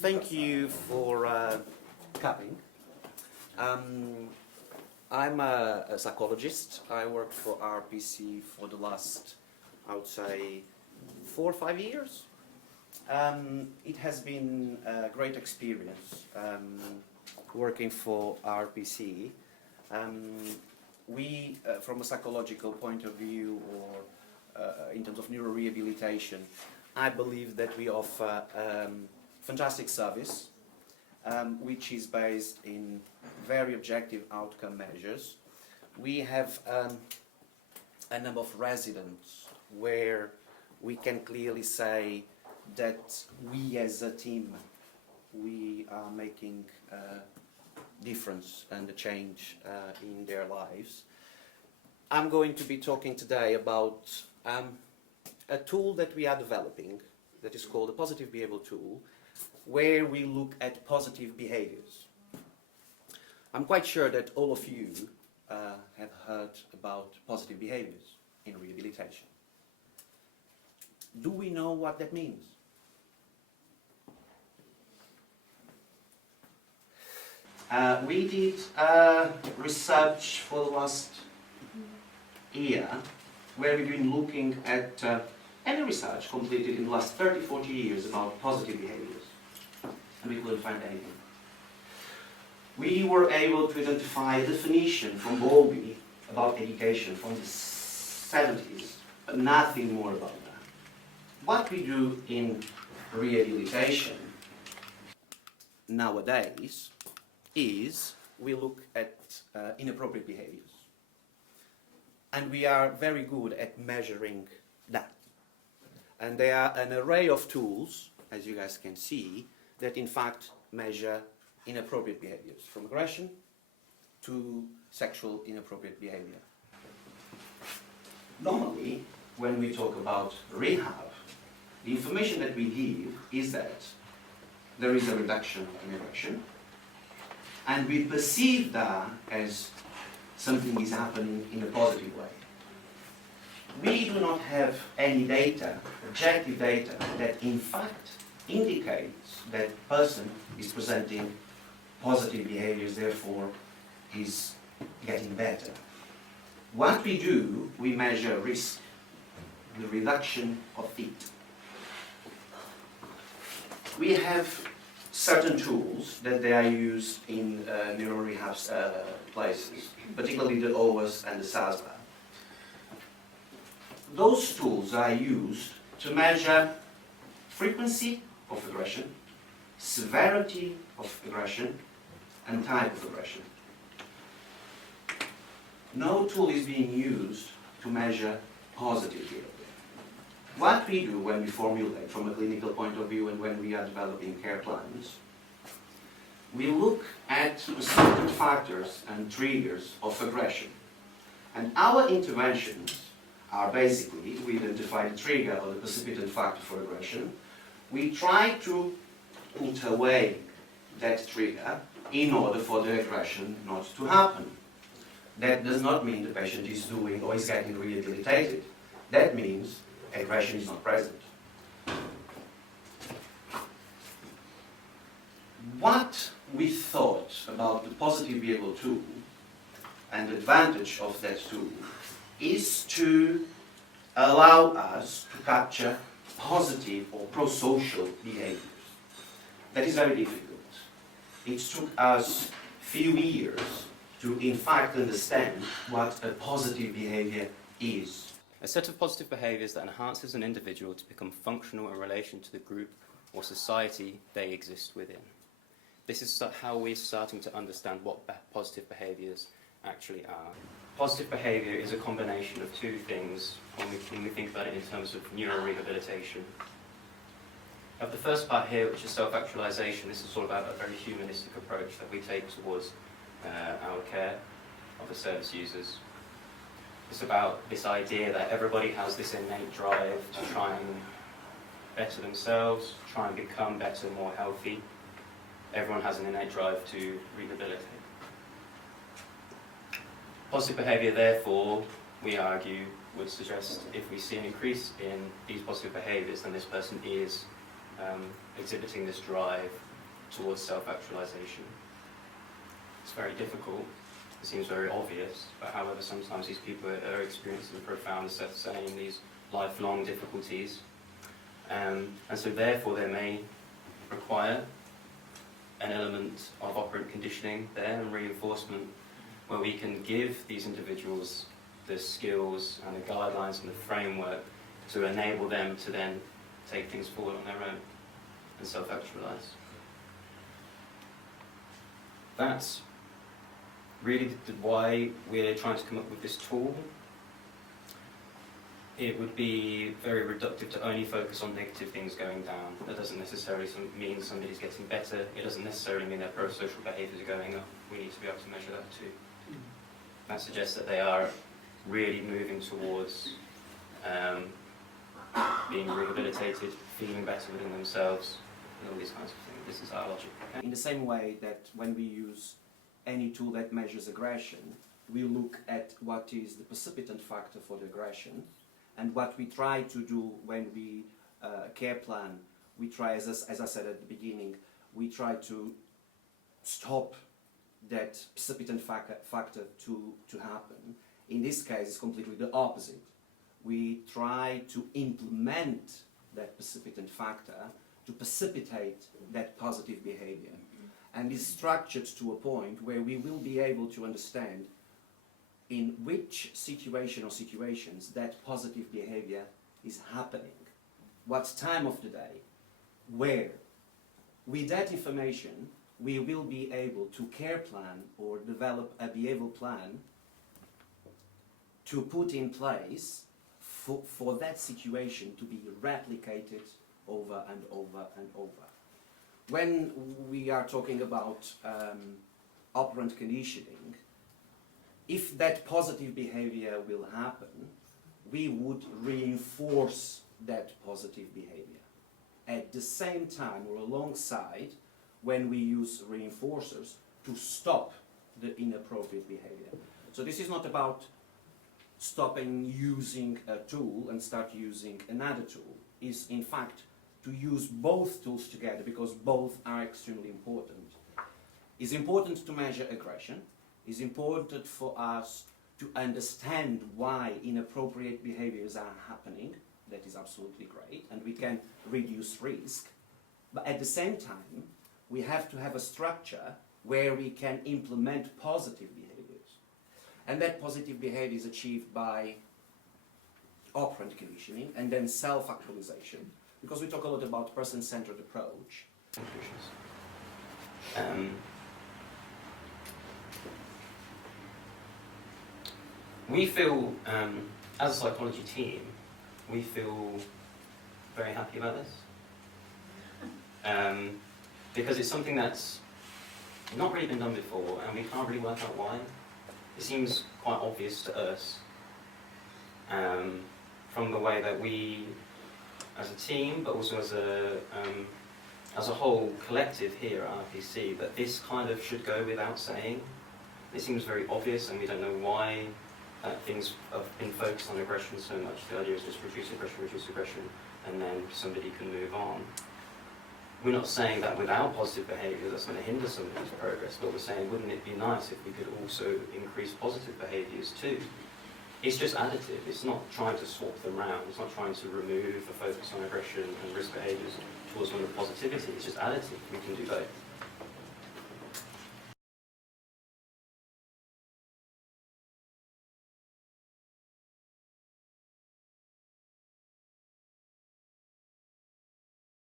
Thank you for coming. I'm a psychologist. I worked for RPC for the last, I would say, 4 or 5 years. It has been a great experience working for RPC. We, from a psychological point of view, or in terms of neuro rehabilitation, I believe that we offer fantastic service, which is based in very objective outcome measures. We have a number of residents where we can clearly say that we as a team, we are making a difference and a change in their lives. I'm going to be talking today about a tool that we are developing that is called the Positive Behaviour Tool, where we look at positive behaviors. I'm quite sure that all of you have heard about positive behaviors in rehabilitation. Do we know what that means? We did research for the last year where we've been looking at any research completed in the last 30, 40 years about positive behaviors, and we couldn't find anything. We were able to identify a definition from Bowlby about education from the 70s, but nothing more about that. What we do in rehabilitation nowadays is we look at inappropriate behaviors. And we are very good at measuring that. And there are an array of tools, as you guys can see, that in fact measure inappropriate behaviors, from aggression to sexual inappropriate behavior. Normally, when we talk about rehab, the information that we give is that there is a reduction in aggression, and we perceive that as something is happening in a positive way. We do not have any data, objective data, that in fact indicates that person is presenting positive behaviors, therefore is getting better. What we do, we measure risk, the reduction of it. We have certain tools that they are used in neuro rehab places, particularly the OAS and the SASBA. Those tools are used to measure frequency of aggression, severity of aggression, and type of aggression. No tool is being used to measure positive behavior. What we do when we formulate from a clinical point of view and when we are developing care plans, we look at specific factors and triggers of aggression. And our interventions are basically, we identify the trigger or the precipitant factor for aggression. We try to put away that trigger in order for the aggression not to happen. That does not mean the patient is doing or is getting rehabilitated. That means aggression is not present. What we thought about the Positive Behaviour Tool and the advantage of that tool is to allow us to capture positive or pro-social behaviors. That is very difficult. It took us few years to in fact understand what a positive behavior is. A set of positive behaviours that enhances an individual to become functional in relation to the group or society they exist within. This is how we're starting to understand what positive behaviours actually are. Positive behaviour is a combination of two things when we think about it in terms of neurorehabilitation. Of the first part here, which is self-actualization, this is all about a very humanistic approach that we take towards our care of the service users. It's about this idea that everybody has this innate drive to try and better themselves, try and become better, more healthy. Everyone has an innate drive to rehabilitate. Positive behaviour, therefore, we argue, would suggest if we see an increase in these positive behaviours, then this person is exhibiting this drive towards self-actualization. It's very difficult, it seems very obvious, but however sometimes these people are experiencing profound, as Seth's saying, these lifelong difficulties. And so therefore they may require an element of operant conditioning there and reinforcement, where we can give these individuals the skills and the guidelines and the framework to enable them to then take things forward on their own and self-actualize. That's really why we're trying to come up with this tool. It would be very reductive to only focus on negative things going down. That doesn't necessarily mean somebody's getting better. It doesn't necessarily mean their pro-social behaviours are going up. We need to be able to measure that too. That suggests that they are really moving towards being rehabilitated, feeling better within themselves, and all these kinds of things. This is our logic. In the same way that when we use any tool that measures aggression, we look at what is the precipitant factor for the aggression, and what we try to do when we care plan, we try, as I said at the beginning, we try to stop that precipitant factor to happen. In this case, it's completely the opposite. We try to implement that precipitant factor to precipitate that positive behavior. And it's structured to a point where we will be able to understand in which situation or situations that positive behavior is happening, what time of the day, where. With that information, we will be able to care plan or develop a behavioral plan to put in place for that situation to be replicated over and over and over. When we are talking about operant conditioning, if that positive behavior will happen, we would reinforce that positive behavior. At the same time or alongside, when we use reinforcers to stop the inappropriate behavior. So this is not about stopping using a tool and start using another tool. It's in fact to use both tools together, because both are extremely important. It's important to measure aggression. It's important for us to understand why inappropriate behaviors are happening. That is absolutely great, and we can reduce risk. But at the same time, we have to have a structure where we can implement positive behaviors. And that positive behavior is achieved by operant conditioning and then self-actualization, because we talk a lot about person-centered approach. We feel, as a psychology team, we feel very happy about this. Because it's something that's not really been done before, and we can't really work out why. It seems quite obvious to us from the way that we, as a team, but also as a whole collective here at RPC, that this kind of should go without saying. It seems very obvious, and we don't know why things have been focused on aggression so much. The idea is just reduce aggression, and then somebody can move on. We're not saying that without positive behaviour that's going to hinder somebody's progress, but we're saying, wouldn't it be nice if we could also increase positive behaviours too? It's just additive. It's not trying to swap them around. It's not trying to remove the focus on aggression and risk behaviours towards one of positivity. It's just additive. We can do both.